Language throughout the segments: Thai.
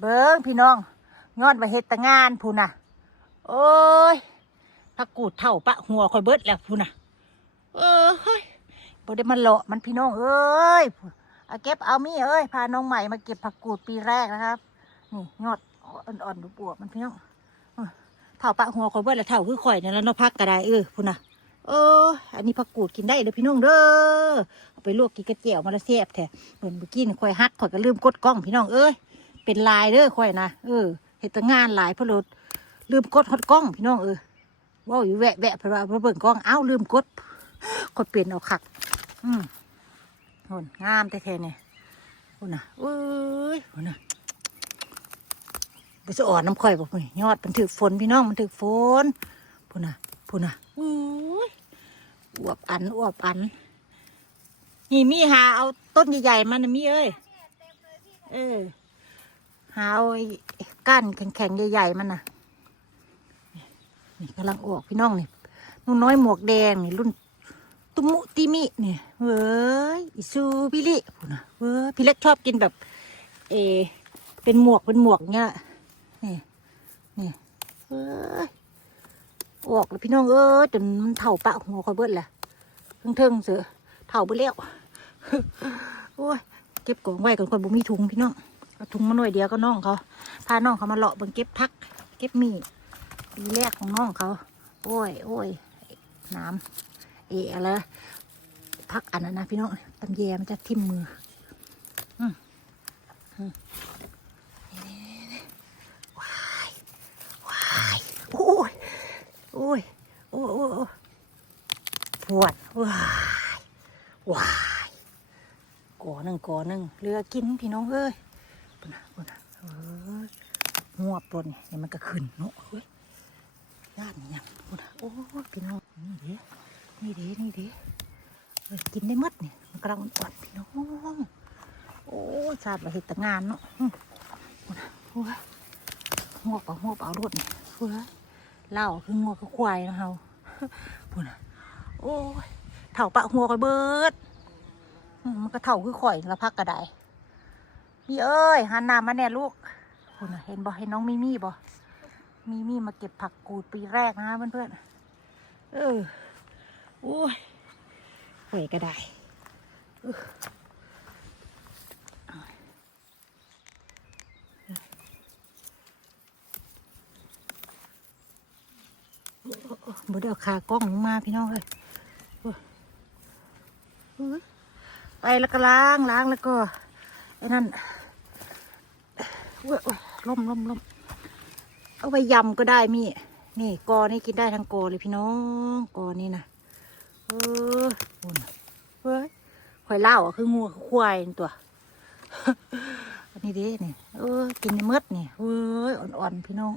เบิ้งพี่น้องยอดมาเฮ็ดแต่งานพูนน่ะ โอ้ยพักกูดเท่าปะหัวคอยเบิดแล้วพูนน่ะ เออเฮ้ยบ่ได้มาเลาะมันพี่น้องเอ้ยเอาเก็บเอามี่เอ้ยพาน้องใหม่มาเก็บผักกูดปีแรกนะครับ นี่ยอดอ่อนๆดูปวบมันพี่น้องเออเท่าปะหัวคอยเบิดแล้วเท่าคือข่อยเนี่ยแล้วนาะพักก็ได้เออพูนน่ะเออ อันนี้ผักกูดกินได้เด้อพี่น้องเด้อเอาไปลวกกินกระเจียวมาละแซ่บแท้เหมือนเมื่อกี้นี่ข่อยฮักข่อยก็ลืมกดกล้องพี่น้องเอ้ย เป็นลายเด้อข่อยนะเออเฮ็ดแต่งานหลายพราะรถลืมกดฮอดกล้องพี่น้องเออว้าอยู่แวะแวะเพราะว่าเพราะเบิ่งกล้องเอ้าลืมกดกดเปลี่ยนเอาคัก อืมโหนงามแท้ๆเนี่ยโหน่ะเอ้ยโหน่ะบ่จะอ่อนน้ำข่อยบอกนี่ยอดมันถึกฝนพี่น้องมันถึกฝนพูน่ะพูน่ะอุ้ยอวบอันอวบอัน นี่มีหาเอาต้นใหญ่ๆมันนะมีเอ้ยเออ หาไอ้ก้านแข็งๆใหญ่ๆมันนะนี่กำลังออกพี่น้องนี่นุ่นน้อยหมวกแดงนี่รุ่นตุมุติมิเนี่ยเว้ยอิซูบิลิพูนะเว้ยพี่เล็กชอบกินแบบ เอ เป็นหมวกเป็นหมวกเงี้ยนี่นี่เว้ยออกแล้วพี่น้องเอ้ยจนมันเท่าปะหัวคอยเบิดแหละเทิงๆเสือเท่าเบิดแล้วโอ้ยเก็บกล่องไว้ก่อนคนบ่มีถุงพี่น้อง เอาถุงมาหน่อยเดียวก็น้องเขาพาน้องเขามาเลาะเบิ่งเก็บพัก เก็บมีดปีแรกของน้องเขา โอ้ยโอ้ยน้ำเออะไรพักอันนั้นนะพี่น้องตำแยมันจะทิ่มมืออืมอืมนี่ๆๆว้ายว้ายโอ้ยโอ้ยโอ้ยโอ้ยโอ้ยปวดว้ายว้ายก่อหนึ่งก่อหนึ่งเรือกินพี่น้องเอ้ยปุ่นนะปุ่นนะเอ้ย หัวปนเนี่ยมันก็ขึ้นเนาะเฮ้ยย่านเนี่ยปุ่นะโอ้พี่น้องนี่เด้นี่เด้นี่เด้กินได้หมดเนี่ยมันกำลังอ่อนๆพี่น้องโอ้ยทราบว่าเหต่งานเนาะอืมปุ่นนะหัวเปล่าหัวเปล่ารถเนี่ยเฟ้ยเล้าคืองัวคือควายนะเฮาปุ่นะโอ้ยเถ่าปะหัวคอยเบิดมันก็เท่าคือข่อยละพักกระไดพี่เอ้ยหันหน้ามาแน่ลูก คุณเห็นบ่เห็นน้องมิมี่บ่มิมี่มาเก็บผักกูดปีแรกนะเพื่อนๆเออโอ้ยข่อยกระไดเออบ่ได้เอาขากล้องมาพี่น้องเลยโอ้ยไปแล้วก็ล้างล้างแล้วก็ไอ้นั่นเว้ย ล่มล่มล่มเอาไปยำก็ได้มี่ นี่กอนี่กินได้ทั้งกอเลยพี่น้องกอนี่นะเออโอ้ยเฮ้ยข่อยเล่าอะคืองูคือควายตัวอันนี้ดินี่เออกินในเมดนี่เฮ้ยอ่อนๆพี่น้อง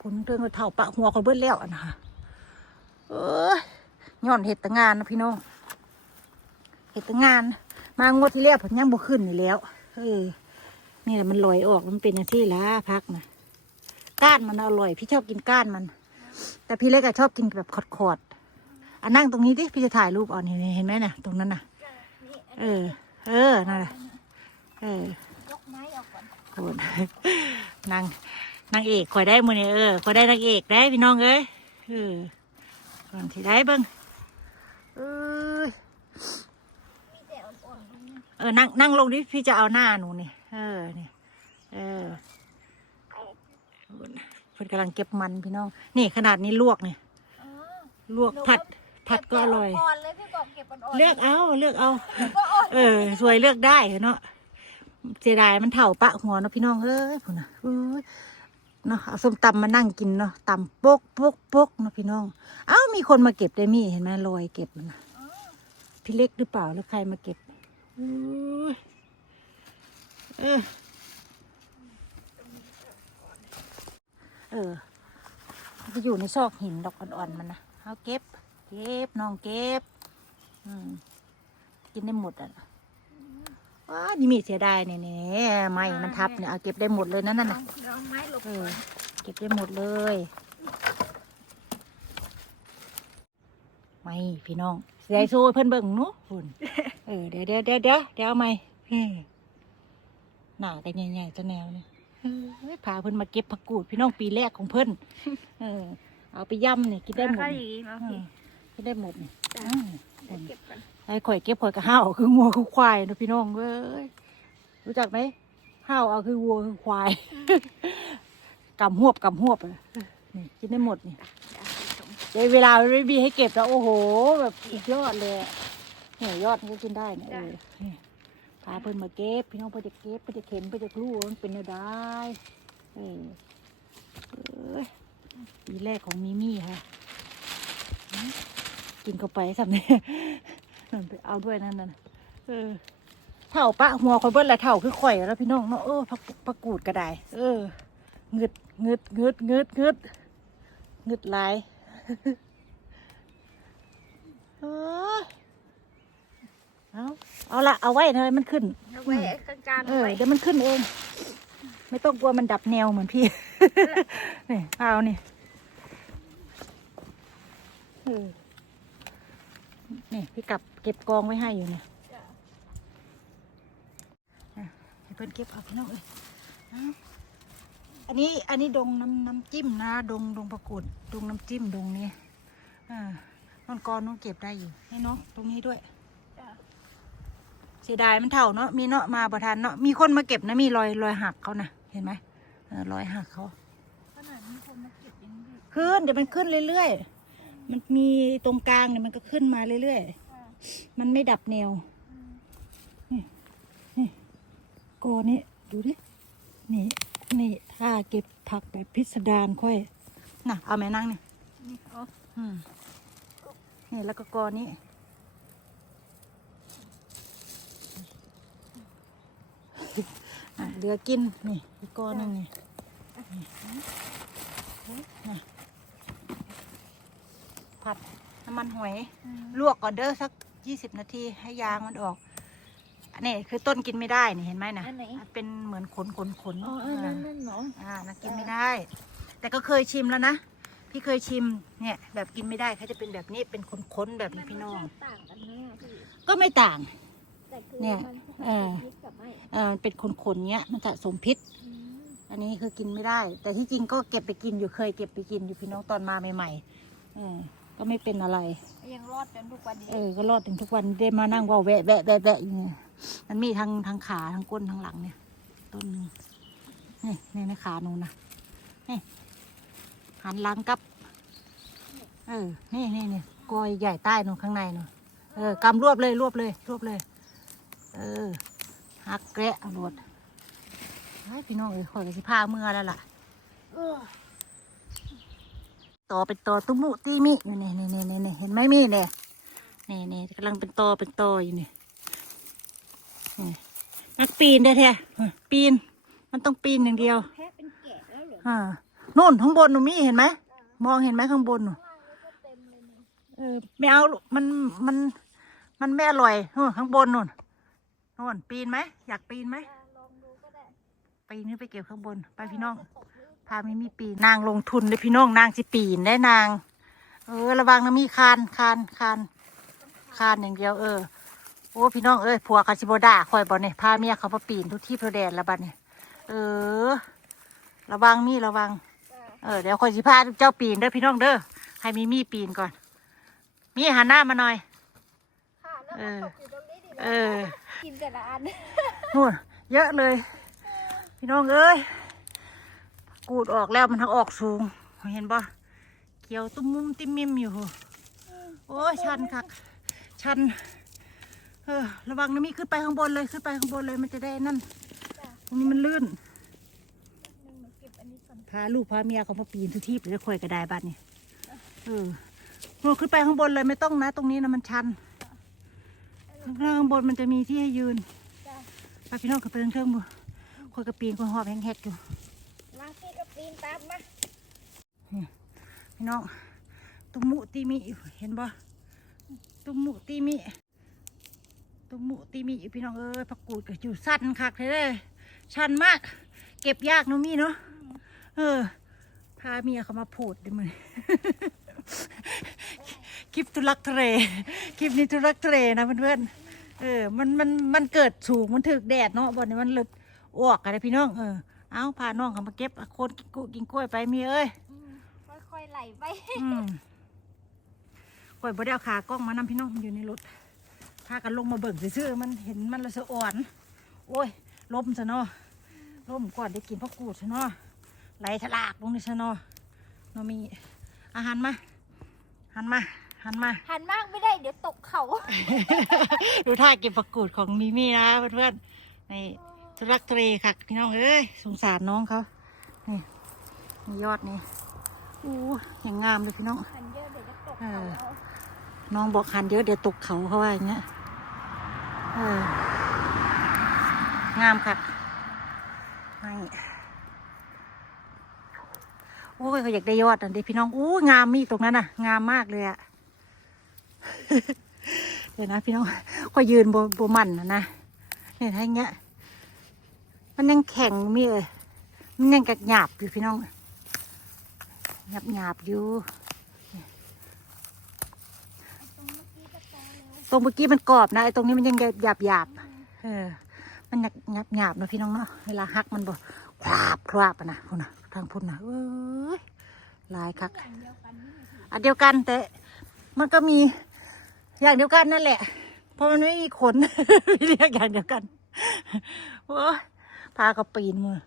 ผลเทิงก็เท่าปะหัวคนเบิ้แล้วอันนะฮะเออย้อนเห็ดต่งานนะพี่น้องเห็ดต่งาน มางวดที่แล้วผมยังบ่ขึ้นนี่แล้วเออ นี่แหละมันลอยออกมันเป็นอย่างที่ละพักนะก้านมันอร่อย พี่ชอบกินก้านมัน แต่พี่เล็กอะชอบกินแบบขอดๆอะนั่งตรงนี้ดิพี่จะถ่ายรูปอ่อนเห็นเห็นไหมน่ะ ตรงนั้นน่ะ เออ เออนั่นแหละเออยกไม้ออกก่อนโหดนางนางเอกคอยได้มือนี่เออคอยได้นางเอกได้พี่น้องเอ้ยเออก่อนที่ได้เบิ้งเออเออนั่งนั่งลงดิพี่จะเอาหน้าหนูนี่เอออ เพิ่นกำลังเก็บมันพี่น้อง นี่ขนาดนี้ลวกเนี่ยอ๋อลวกผัดผัดก็อร่อยอ่อนๆเลยพี่กอบเก็บอ่อนๆเลือกเอาเลือกเอา ก็อ่อนเออสวยเลือกได้เนาะเสียดายมันเถ่าปะหัวเนาะพี่น้องเอ้ยพุ่นน่ะเอ้ยเนาะเอาส้มตำมานั่งกินเนาะตำโป๊กโป๊กโป๊กเนาะพี่น้อง เอ้ามีคนมาเก็บได้มี่เห็นไหมลอยเก็บมันน่ะพี่เล็กหรือเปล่าหรือใครมาเก็บอุ้ยเออ เออมันจะอยู่ในซอกหินดอกอ่อนๆมันนะเอาเก็บ เก็บน้องเก็บ อืมกินได้หมดอะว้านี่มีเสียดายเนี่ยเนี่ยไม้มันทับเนี่ยเอาเก็บได้หมดเลยนั่นน่ะเอาไม้หลบเออเก็บได้หมดเลยไม่พี่น้องเสียโซ่เพิ่นเบิ่งหนู้ฝุ่นเออเดี๋ยวเดี๋ยวเดี๋ยวเดี๋ยวเดี๋ยวเอาไม่เฮ้หน้ากันใหญ่ๆจะแนวเนี่ย เฮ้ยพาเพิ่นมาเก็บผักกูดพี่น้องปีแรกของเพิ่นเออเอาไปย่ำเนี่ยกินได้หมดแล้วก็นี่อย่างนี้เนาะอืพี่มกินได้หมดนี่จ้ะ อืมเดี๋ยวเก็บกันไอ้ข่อยเก็บข่อยก็ห้าวคืองัวคือควายนะพี่น้องเว้ยรู้จักไหมห้าวเอาคือวัวคือควายกำหวบกำหวบอะนี่กินได้หมดนี่เดี๋ยวเอาไปชมเดี๋ยวเวลาไม่มีให้เก็บแล้วโอ้โห แบบสุดยอดเลยอะเนี่ยยอดมันก็กินได้เนี่ยเออนี่ พาเพิ่นมาเก็บ พี่น้องเพิ่นจะเก็บเพิ่นจะเข็นเพิ่นจะกลู้ว่มันเป็นแนวได้เออเอ้ยปีแรกของมิมี่ค่ะ กินเข้าไปสับเนี่ยนั่นไปเอาด้วยนั่นน่ะเออเท่าปะหัวคนเบิ้ลละเท่าคือข่อยแล้วพี่น้องเนาะเออพักพักกูดก็ได้เออเงึดเงึดเงึดเงึดเงึดเงึดลายเออเอา เอาละเอาไว้เลยมันขึ้นเอาไว้กลางๆเอเอาอไว้เดี๋ยวมันขึ้นเอง ไม่ต้องกลัวมันดับแนวเหมือนพี่ นี่เอานี่เออนี่พี่กลับเก็บกองไว้ให้อยู่เนี่ยจ้ะให้เพื่อนเก็บเอาพี่น้องเอ้ยเอาอันนี้อันนี้ดงน้ำน้ำจิ้มนะ ดงดงประกุดดงน้ำจิ้มดงนี้อ่านอนกอนน้องเก็บได้อยู่ให้เนาะตรงนี้ด้วยจ้ะ เสียดายมันเท่าเนาะมีเนาะมาประทานเนาะมีคนมาเก็บนะมีรอยรอยหักเขานะเห็นไหมเออรอยหักเขาขนาดมีคนมาเก็บยังอยู่ขึ้นเดี๋ยวมันขึ้นเรื่อยๆมันมีตรงกลางเนี่ยมันก็ขึ้นมาเรื่อยค่ะๆมันไม่ดับแนวอืมกอนี้ดูดินี่นี่ถ้าเก็บผักแบบพิสดารค่อยน่ะเอาแม่นั่งเนี่ยนี่เอาอืมนี่แล้วก็กอนี้อะ เหลือกินนี่อีกกอหนึงนี่นี่นะผัดน้ำมันหอยอืมลวกก่อนเด้อสักยี่สิบนาทีให้ยางมันออกอันนี้คือต้นกินไม่ได้นี่เห็นไหมนะอันไหนมันเป็นเหมือนขนขนขนอ๋ออันนั้นนั่นเนาะอ่านะกินไม่ได้ แต่ก็เคยชิมแล้วนะพี่เคยชิมเนี่ยแบบกินไม่ได้เขาจะเป็นแบบนี้เป็นขนๆแบบนี้พี่น้องมัรสชาติต่างกันนะพี่ก็ไม่ต่างแต่คือ เนี่ยมันเออพริกกับไม่เออเป็นขนๆเงี้ยมันสะสมพิษอืมอันนี้คือกินไม่ได้ แต่ที่จริงก็เก็บไปกินอยู่เคยเก็บไปกินอยู่พี่น้องตอนมาใหม่ๆเออก็ไม่เป็นอะไร ยังรอดจนทุกวันนี้เออก็รอดถึงทุกวันได้มานั่งเว่าแวะแวะแวะแวะอย่างเงี้ยมันมีทั้งทั้งขาทั้งก้นทั้งหลังเนี่ย ต้นหนึ่งนี่นี่ในขาหนูนะนี่หันหลังกลับ เออนี่นี่นี่กอยใหญ่ใต้หนูข้างในหนูเออกำรวบเลยรวบเลยรวบเลย เออหักแกะเอารวดไอ้พี่น้องเอ้ยข่อยก็สิพาเมื่อแล้วล่ะเออต่อเป็นต่อตุ้มุตีมิอยู่นี่นี่นี่นี่นี่เห็นไหมมีเนี่ยนี่นี่กำลังเป็นตอเป็นตออยู่นี่นี่นักปีนได้อแท้เออปีน มันต้องปีนอย่างเดียวแพะเป็นแกะแล้วเหรออ่าโน่นข้างบนหนูมีเห็นไหมมองเห็นไหมข้างบนหนูข้างล่างก็เต็มเลยนี่เออไม่เอาลูกมันมัน มันไม่อร่อยนู่นข้างบนนู่น นู่นปีนไหม อยากปีนไหมอะลองดูก็ได้ปีนขึ้นไปเก็บข้างบน ไปพี่น้องตกพื้นพาไม่มีปีนนางลงทุนเลยพี่น้องนางสิปีนได้นาง เออ ระวังนะมีคานคานคานคานอย่างเดียวเออ โอ้พี่น้องเอ้ยผัวคาชิโบด่าคอยบอเนี่ยพาเมียเขามาปีนทุกที่ทุกแดนแล้วบัดเนี่ยเออ ระวังมีระวังจ้ะเออเดี๋ยวคอยสิพาเจ้าปีนเด้อพี่น้องเด้อให้มีมีปีนก่อน มีหันหน้ามาหน่อย ค่ะแล้วเอมันอตกอยู่ตรงนี้ดิ เออ กินแต่ละอันนู่นเยอะเลย พี่น้องเอ้ยกูดออกแล้วมันทั้งออกสูง เห็นปะเขียวตุ้มมุมติมมิมอยู่ โอ้ยชันคัก ชัน เออ ระวังนะมีขึ้นไปข้างบนเลยขึ้นไปข้างบนเลยมันจะได้นั่นจ้ะตรงนี้มันลื่นหนึ่งหนูเก็บอันนี้ก่อนพาลูกพาเมียเขามาปีนทุกที่เลยคอยกระไดบ้านนี่เออโน่นขึ้นไปข้างบนเลยไม่ต้องนะ ตรงนี้นะมันชัน ข้างล่างข้างบนมันจะมีที่ให้ยืนจ้ะไปพี่น้องกับไปเรื่องเทิงบุคอยกระปีนคอยหอบแหกๆอยู่มาพี่กับปีนตามมาพี่น้องตุมุตีมิอยู่เห็นบ่ตุมุตีมิตุมุตีมิอยู่พี่น้องเอ้ยผักกูดก็อยู่สั้นคักเลยเด้อชันมาก เก็บยากเนาะมีเนาะเออพาเมียเขามาพูดดิมัน คลิปทุลักทุเลคลิปนี้ทุลักทุเลนะเพื่อนๆเออมันมันมันเกิดสูงมันถึกแดดเนาะบอนนี้มันเลยอ้วกอะไรพี่น้องเออเอาพาน้องเขามาเก็บเอาโคนกินกุกินกล้วยไปมีเอ้ยอืมค่อยๆไหลไปอืมกล้วยบ่ได้เอาขากล้องมานำพี่น้องมันอยู่ในรถพากันลงมาเบิ่งซื่อๆมันเห็นมันและสะอ่อน โอ้ยล้มซะเนาะล้มก่อนได้กินพักกูดซะเนาะไหลทะลากลงนี่ซะเนาะเนาะมีอาหารมาหันมา หันมา หันมากไม่ได้เดี๋ยวตกเขาดูท่าเก็บผักกูดของมิมี่นะเพื่อนๆในทุรักทุเรค่ะพี่น้องเอ้ยสงสารน้องเขานี่นี่ยอดนี่อู้ยังงามเลยพี่น้องหันเยอะเดี๋ยวจะตกเอเขาอเอาน้องบอกคันเยอะเดี๋ยวตกเขาเขาว่าอย่างเงี้ยเอองามค่ะไม่โอ้ยเขาอยากได้ยอดอะเด็พี่น้องอู้งามมีตรงนั้นน่ะ งามมากเลยอะ เดี๋ยวนะพี่น้องก็ยืนบนบมันนะนะเนี่ยถ้าอย่าเงี้ย มันยังแข็งมีเลยมันยังกักหยาบอยู่พี่น้องหยาบหยาบอยู่ตรงเมื่อกี้จะโตเร็วตรงเมื่อกี้มันกรอบนะไอ้ตรงนี้มันยังหยาบหยาบเออ มันหยาบหยาบหยาบนะพี่น้องเนาะเวลาหักมันบ่คราบคราบนะพุ่นนะทางพุ่นนะเอ้ยลายคักอย่างเดียวกันนี่ไงอันเดียวกันแต่มันก็มี อย่างเดียวกันนั่นแหละ เพราะมันไม่มีขนเรียกอย่างเดียวกันโอ้พากระปีนมือ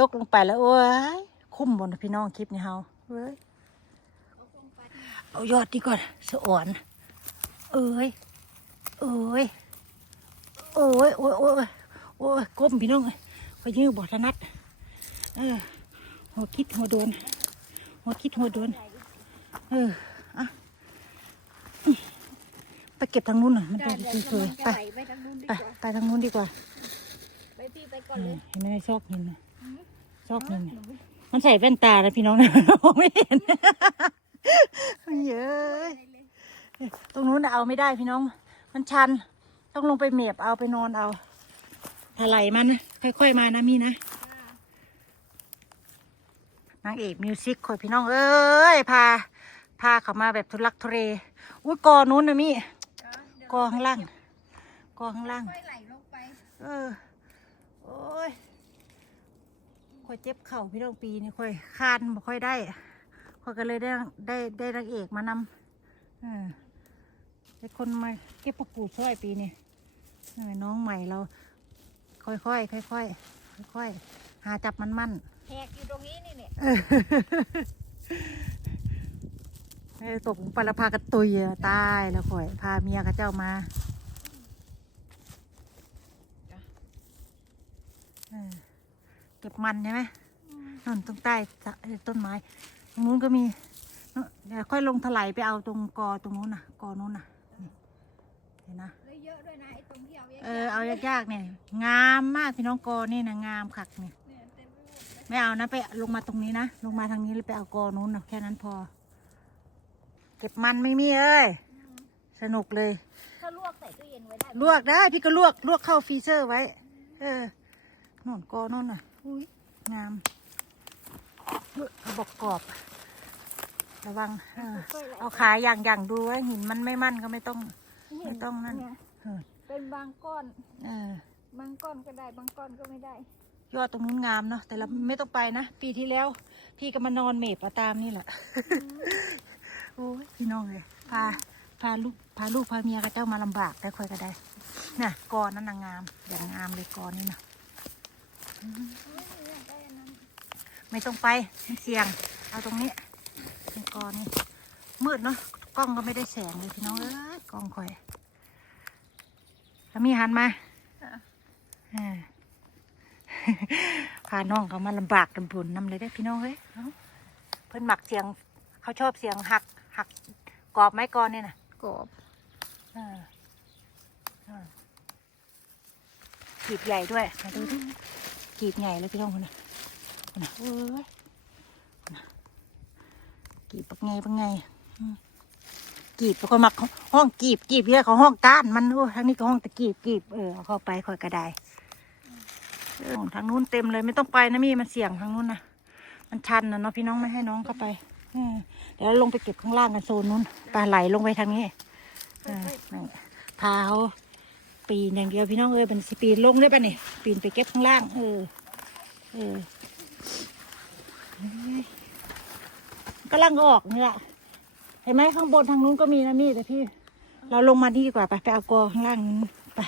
ตกลงไปแล้วโอ้ยคุ้มบนพี่น้องคลิปนี้เฮาเว้ยเอายอดดีก่อนสะอ่อนเอ้ยเอ้ยโอ้ยโอ้ยโอ้ยโอ้ยก้มพี่น้องก็ยื้อบอถนัดเออหัวคิดหัวโดนหัวคิดหัวโดนเอออะ ไปเก็บทางนู้นหน่อยมันได้จะเดี๋ยวสวยกำลังๆจะไปไหลไปทางนู้นดีไปกว่าไปทางนู้นดีกว่าไปพี่ไปก่อนเลยเห็นไหมซอกหินน่ะอืมซอกหินน่ะหนูมันใส่แว่นตานะพี่น้องมองไม่เห็นเยอะไปเลยตรงนู้นน่ะเอาไม่ได้พี่น้อง มันชัน ต้องลงไปเหมียบเอาไปนอนเอาถลายมันนะค่อยๆมานะมีนะอ่านางเอกมิวสิกคอยพี่น้องเอ้ยพาพาเขามาแบบทุลักทุเรอุ้ยกอนู้นนะมี่จ้ะเดี๋ยว กอข้างล่าง กอข้างล่าง ค่อยไหลลงไป เออ โอ้ยค่อยเจ็บเข่าพี่น้องปีนี่ค่อยคานบ่ค่อยได้ค่อยก็เลยได้ได้ได้นางเอกมานำเออได้คนมาเก็บประกูดช่วยปีนี่เออน้องใหม่เรา ค่อยๆค่อยๆค่อยๆหาจับมันมั่นแหกอยู่ตรงนี้นี่เนี่ย เออเออ ตกลงไปแล้วพากระตุยอะตายแล้วข่อย พาเมียกับเจ้ามาเออเก็บมันใช่ไหมอืมนั่นตรงใต้สะเอ่อต้นไม้ ตรงนู้นก็มีเนอะเดี๋ยวค่อยลงถลายไปเอาตรงกอตรงนู้นน่ะกอนู้นน่ะนี่เห็นนะแล้วเยอะด้วยนะไอ้ตรงที่เอาเออเอายากๆเนี่ยงามมากพี่น้องกอนี่นะงามคักเนี่ยเนี่ยเต็มไปหมดเลยไม่เอานะไปลงมาตรงนี้นะลงมาทางนี้แล้วไปเอากอนู้นนะแค่นั้นพอ เก็บมันไม่มีเอ้ยอืมสนุกเลย ถ้าลวกใส่ตู้เย็นไว้ได้ไหมลวกได้ พี่ก็ลวกลวกเข้าฟรีเซอร์ไว้ เออโน่นกอโน่นน่ะอุ้ยงามเฮ้ยเขาบอกกรอบ ระวังเออค่อยๆไหลเอาขายอย่างอย่างดูไว้หินมันไม่มั่นก็ไม่ต้อง ไม่ต้องนั่น เยเออเป็นบางก้อน เออบางก้อนก็ได้ บางก้อนก็ไม่ได้ ยอดตรงนู้นงามเนาะแต่เราไม่ต้องไปนะ ปีที่แล้ว พี่ก็มานอนเมบเอาตามนี่แหละ โอ้ยพี่น้องเลยพาพาลูกพาลูกพาเมียกับเจ้ามาลำบากแต่ค่อยก็ได้น่ะกอนั่นนางงามอย่างงามเลยกอนี่นะไม่มีอยากได้อันนั้นไม่ต้องไปมันเสี่ยง เอาตรงนี้นี่กอนี่มืดเนาะกล้องก็ไม่ได้แสงเลยพี่น้องเอ้ยกล้องคอยแล้วมีหันมาเออพาน้องเขามาลำบากลำบุญนำเลยได้อพี่น้องเอ้ยเอ้าเพิ่นหมักเสียงเขาชอบเสียงหัก หักกรอบไม้กรเนี่ยนะกรอบเออเออกีบใหญ่ด้วยมาดูดิกีบใหญ่เลยพี่น้องคนน่ะคนน่ะเอ้ยคนน่ะกีบปักไงปักไงอืมกีบเป็นคนมักห้องกีบกีบเยอะเขาห้องก้านมันโอ้ทางนี้ก็ห้องตะกีบกีบเออเอาเข้าไปคอยกระไดเออทางนู้นเต็มเลยไม่ต้องไปนะมี่มันเสี่ยงทางนู้นนะมันชันนะเนาะพี่น้องไม่ให้น้องเข้าไป เดี๋ยวลงไปเก็บข้างล่างกันโซนนู้นปลาไหลลงไปทางนี้พาเขาปีนอย่างเดียวพี่น้องเออเป็นสปีนลงได้ปะนี่ปีนไปเก็บข้างล่าง เออ เออกำลังออกเนี่ยเห็นไหมข้างบนทางนู้นก็มีนะมีแต่พี่ เราลงมานี่ดีกว่าไปไปเอากอข้างล่างไป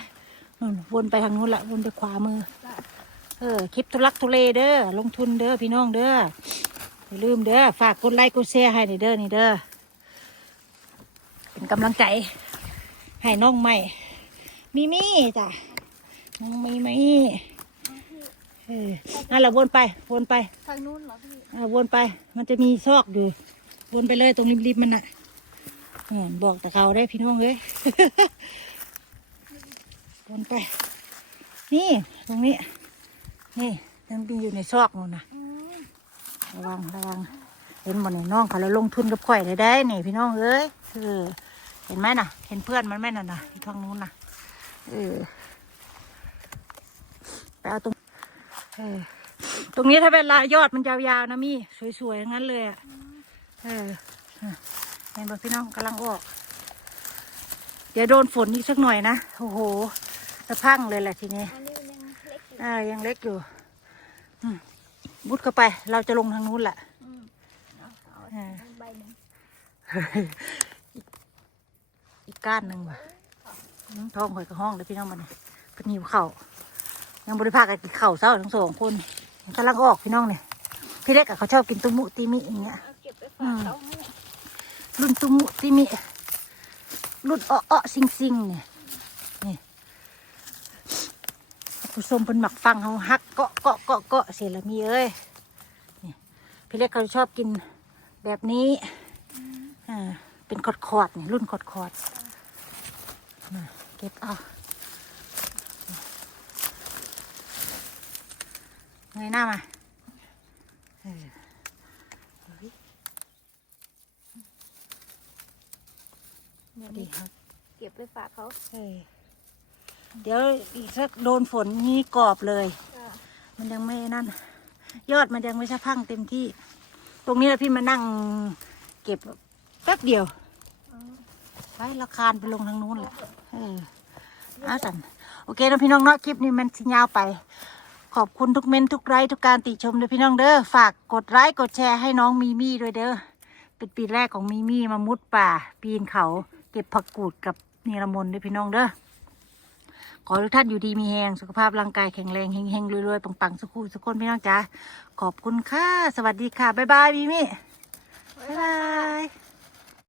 นู่นวนไปทางนู้นละวนไปขวามือ เออคลิปทุลักทุเลเด้อลงทุนเด้อพี่น้องเด้อ อย่าลืมเด้อฝากกดไลค์กดแชร์ให้หน่อยเด้อนี่เด้อเป็นกำลังใจให้น้องใหม่มีมี่จ้ะน้องมีมี่เออนั่นแหละวนไปวนไปทางนู้นเหรอพี่อ่าวนไป มันจะมีซอกอยู่วนไปเลยตรงริมๆมันน่ะอ่าบอกแต่เขาได้พี่น้องเลยวนไป นี่ตรงนี้ นี่ยังมีอยู่ในซอกนู่นนะอืม ระวังระวังเห็นบ่นี่น้องเขาแล้วลงทุนกับข่อยเลยได้นี่พี่น้องเอ้ยเออเห็นไหมน่ะ เห็นเพื่อนมันไหมน่ะนะที่ทางนู้นน่ะเออไปเอาตรงเออตรงนี้ถ้าเวลายอดมันยาวๆนะมี่สวยๆทั้งนั้นเลยอะเอออะเห็นบ่พี่น้องกำลังออก เดี๋ยวโดนฝนอีกสักหน่อยนะโอ้โหสะพรังเลยแหละทีนี้อันนี้มันยังเล็กอยู่อ่ายังเล็กอยู่อืม บุดเข้าไป เราจะลงทางนู้นแหละอืมเอาเอาอ่าใบหนึ่งอีกก้านหนึ่งว่ะอืมท้องหอยกับห้องเลยพี่น้องมันเป็นหิวเข่าวยังบริภาคกันกินเข่าวเศร้าทั้งสองคนกำลังออกพี่น้องเนี่ยพี่เล็กอะเขาชอบกินตุ้มุตีมิอย่างเงี้ยเอาเก็บไปฝากเขาให้เนี่ยรุ่นตุ้มุตีมิรุ่นอ้ออ้อซิงซิงเนี่ยนี่ ผู้ชมเป็นหมักฟังเขาฮักเกาะเกาะเกาะเกาะเสียละมีเอ้ยนี่พี่เล็กเขาชอบกินแบบนี้อ่าเป็นขอดขอดๆนี่รุ่นขอดขอดๆมาเก็บเอาเงยหน้ามาเออเฮ้ยเดี๋ยวดีนี้ครับ เก็บไปฝากเขาเออ เดี๋ยวอีกสักโดนฝนนี้กรอบเลยจ้ะมันยังไม่นั่น ยอดมันยังไม่สะพรังเต็มที่ ตรงนี้แหละพี่มานั่งเก็บแป๊บเดียวอ๋อไปราคานไปลงทางนู้นแหละเอออาสันโอเคนะพี่น้องเนาะคลิปนี้มันสิยาวไป ขอบคุณทุกเม้นต์ทุกไลค์ทุกการติชมเลยพี่น้องเด้อฝากกดไลค์กดแชร์ให้น้องมีมี่ด้วยเด้อเป็นปีแรกของมีมี่มามุดป่า ปีนเขา เก็บผักกูดกับเนรมนด้วยพี่น้องเด้อ ขอทุกท่านอยู่ดีมีแหงสุขภาพร่างกายแข็งแรงเฮงๆรวยๆปังๆสักคู่สักคนพี่น้องจ๋าขอบคุณค่ะ สวัสดีค่ะ บ๊ายบายมีมี่บ๊ายบาย